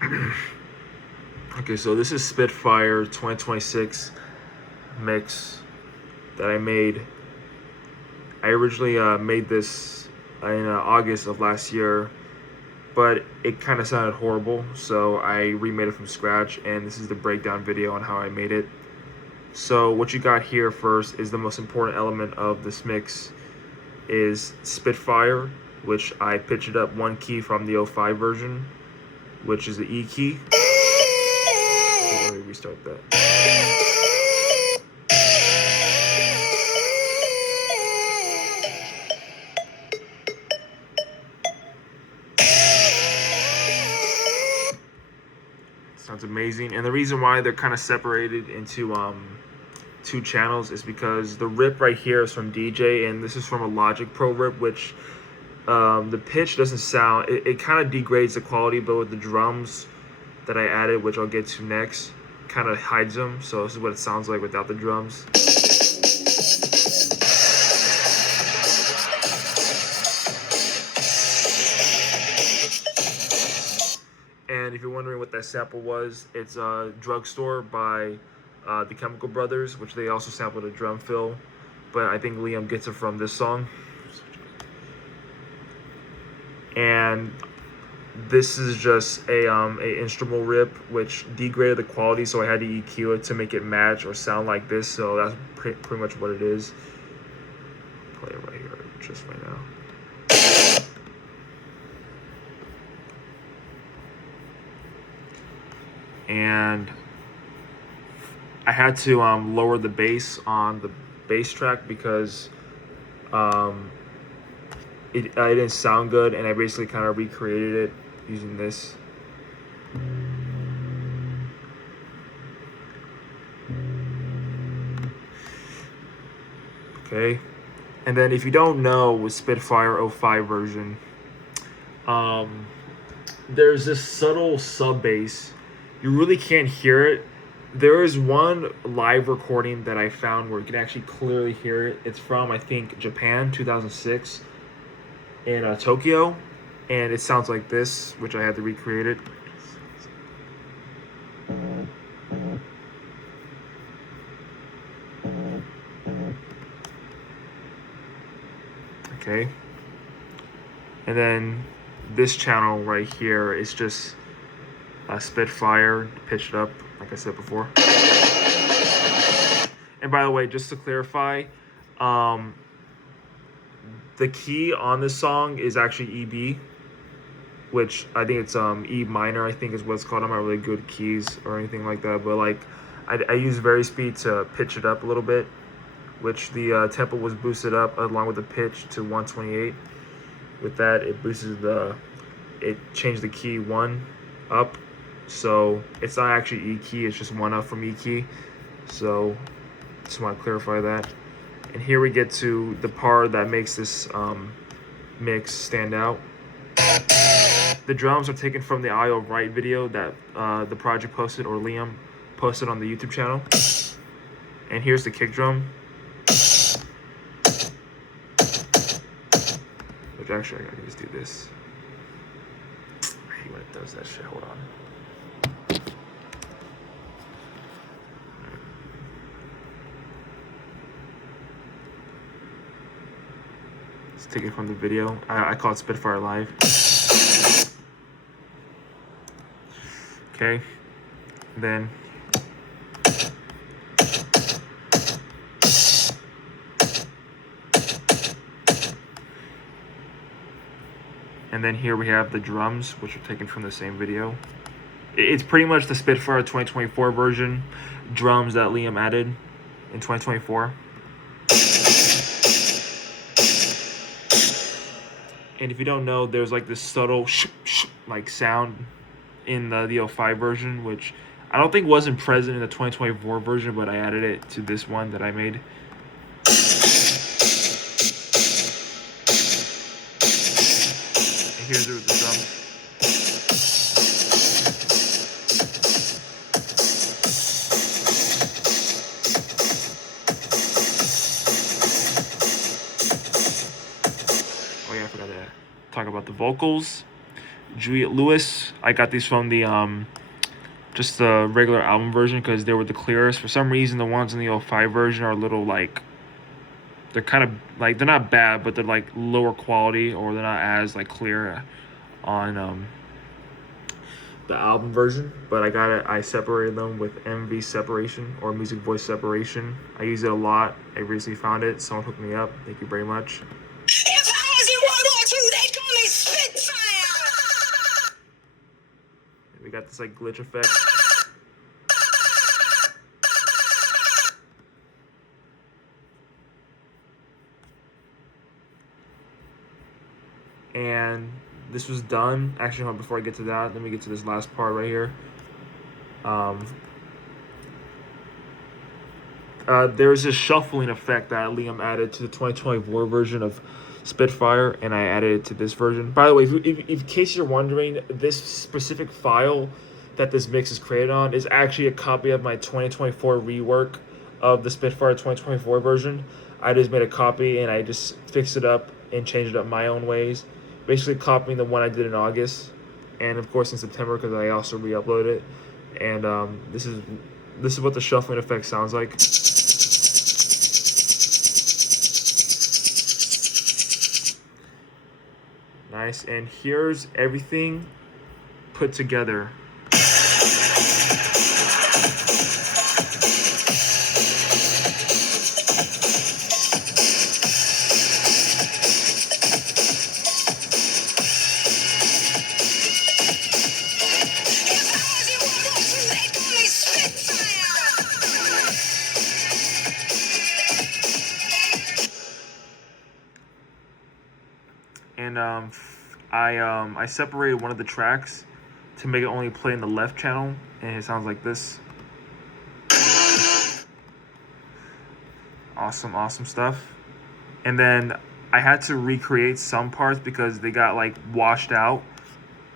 Okay, so this is Spitfire 2026 mix that I made. I originally made this in August of last year, but it kind of sounded horrible, so I remade it from scratch, and this is the breakdown video on how I made it. So what you got here first is the most important element of this mix is Spitfire, which I pitched it up one key from the 05 version, which is the E key. Let me restart that. Sounds amazing. And the reason why they're kind of separated into two channels is because the rip right here is from DJ, and this is from a Logic Pro rip, which the pitch doesn't sound, it kind of degrades the quality, but with the drums that I added, which I'll get to next, kind of hides them. So this is what it sounds like without the drums. And if you're wondering what that sample was, it's a Drugstore by the Chemical Brothers, which they also sampled a drum fill, but I think Liam gets it from this song. And this is just a instrumental rip, which degraded the quality, so I had to EQ it to make it match or sound like this. So that's pretty much what it is. Play it right here, just right now. And I had to lower the bass on the bass track because it didn't sound good, and I basically kind of recreated it using this. Okay, and then if you don't know, with Spitfire 05 version, there's this subtle sub bass. You really can't hear it. There is one live recording that I found where you can actually clearly hear it. It's from, I think, Japan, 2006, in Tokyo, and it sounds like this, which I had to recreate it. Okay, and then this channel right here is just Spitfire pitched up, like I said before. And by the way, just to clarify, the key on this song is actually EB, which I think it's E minor, I think is what it's called. I'm not really good keys or anything like that, but like I use Varispeed to pitch it up a little bit, which the tempo was boosted up along with the pitch to 128. With that, it changed the key 1 up. So it's not actually E key, it's just 1 up from E key. So just want to clarify that. And here we get to the part that makes this mix stand out. The drums are taken from the IO Right video that the project posted, or Liam posted on the YouTube channel. And here's the kick drum. Which actually, I can just do this. I hate when it does that shit. Hold on. Let's take it from the video. I call it Spitfire Live. Okay. And then here we have the drums, which are taken from the same video. It's pretty much the Spitfire 2024 version drums that Liam added in 2024. And if you don't know, there's like this subtle like sound in the 05 version, which I don't think wasn't present in the 2024 version, but I added it to this one that I made. And here's the drums. Oh yeah, I forgot to talk about the vocals. Juliet Lewis. I got these from the just the regular album version because they were the clearest. For some reason, the ones in the 05 version are a little like, they're kind of like, they're not bad, but they're like lower quality, or they're not as like clear on the album version. But I separated them with MV separation, or music voice separation. I use it a lot. I recently found it. Someone hooked me up. Thank you very much. If I was in World War II, they'd call me Spitfire. We got this like glitch effect. And this was done. Actually, hold on, before I get to that, let me get to this last part right here. There's this shuffling effect that Liam added to the 2024 version of Spitfire, and I added it to this version. By the way, in case you're wondering, this specific file that this mix is created on is actually a copy of my 2024 rework of the Spitfire 2024 version. I just made a copy and I just fixed it up and changed it up my own ways. Basically copying the one I did in August, and of course in September, because I also re-uploaded it. And this is what the shuffling effect sounds like. Nice. And here's everything put together. And I separated one of the tracks to make it only play in the left channel, and it sounds like this. Awesome stuff. And then I had to recreate some parts because they got like washed out,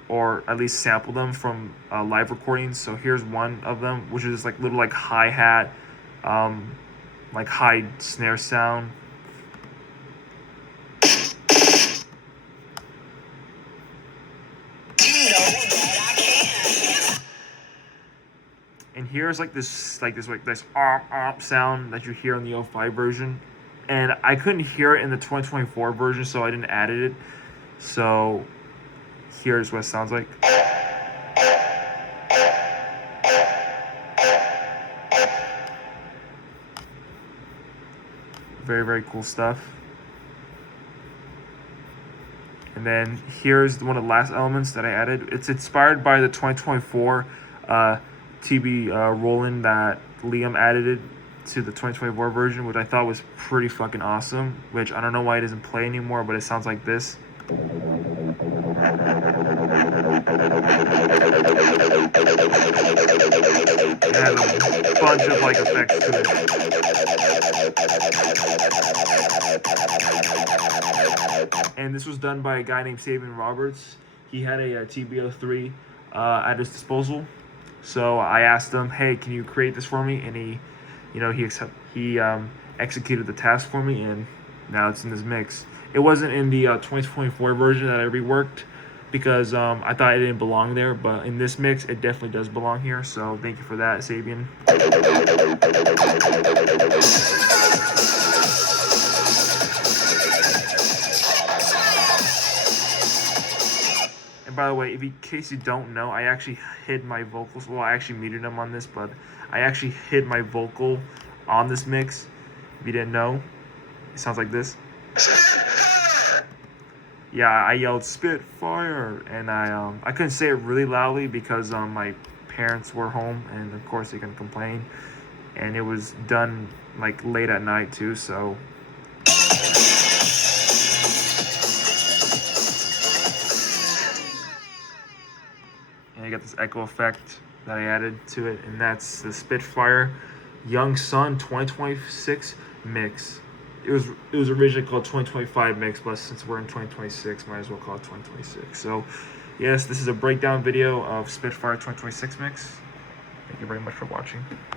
or at least sample them from live recordings. So here's one of them, which is like little like hi-hat, like high snare sound. And here's like this sound that you hear in the 05 version, and I couldn't hear it in the 2024 version, so I didn't add it. So here's what it sounds like. Very cool stuff. And then here's one of the last elements that I added. It's inspired by the 2024 TB Roland that Liam added it to the 2024 version, which I thought was pretty fucking awesome. Which I don't know why it doesn't play anymore, but it sounds like this. It has a bunch of like effects to it. And this was done by a guy named Sabian Roberts. He had a TB-03 at his disposal. So I asked him, "Hey, can you create this for me?" And he executed the task for me, and now it's in this mix. It wasn't in the 2024 version that I reworked because I thought it didn't belong there, but in this mix, it definitely does belong here. So thank you for that, Sabian. And by the way, in case you don't know, I actually hid my vocals. Well, I actually muted them on this, but I actually hid my vocal on this mix. If you didn't know, it sounds like this. Yeah, I yelled Spitfire, and I couldn't say it really loudly because my parents were home, and of course they can complain. And it was done like late at night too, so. And I got this echo effect that I added to it, and that's the Spitfire Young Sun 2026 mix. It was originally called 2025 mix, but since we're in 2026, might as well call it 2026. So, yes, this is a breakdown video of Spitfire 2026 mix. Thank you very much for watching.